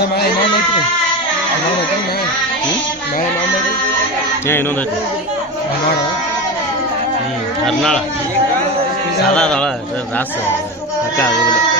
ಅದ ಮಳೆ ಇನ್ನೊಂದು ಐತ್ರಿ ಇನ್ನೊಂದು ಐತ್ರಿ ಮಳೆ ಮಳೆ ಇನ್ನೊಂದು ಇನ್ನೊಂದು ಐತ್ರಿ ಹರ್ನಾಳ ಹ್ಞೂ ಹರ್ನಾಳ ಸಾಲ ಅದಾಳ ಆಗೋದಿಲ್ಲ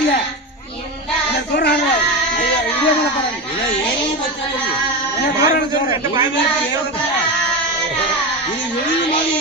பாருங்க. சொல்றாங்க? இது வெளியே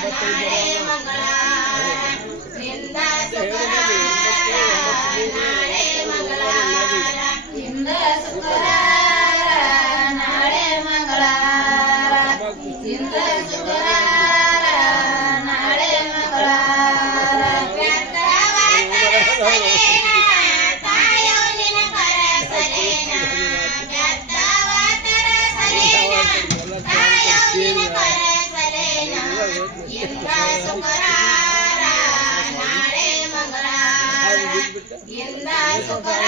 ಸುಖರಾಯ ಮಂಗಳಾಯ Bye.